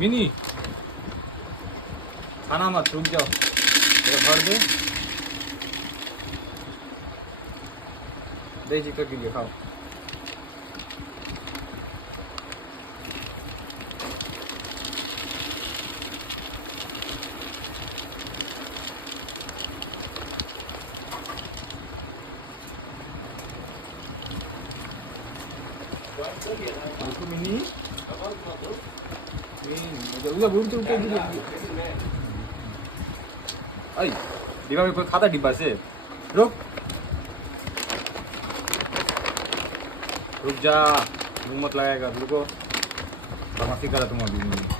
Mini खाना मत, रुक जाओ, तेरा भर दे, दही चिकन के लिए खाओ। देखो मिनी, उधर रूम से उठे आई डिब्बा में कोई खाता, डिब्बा से रुक रुक जा, मुंह मत लगाएगा, रुको, बदमाशी करा तुम अभी।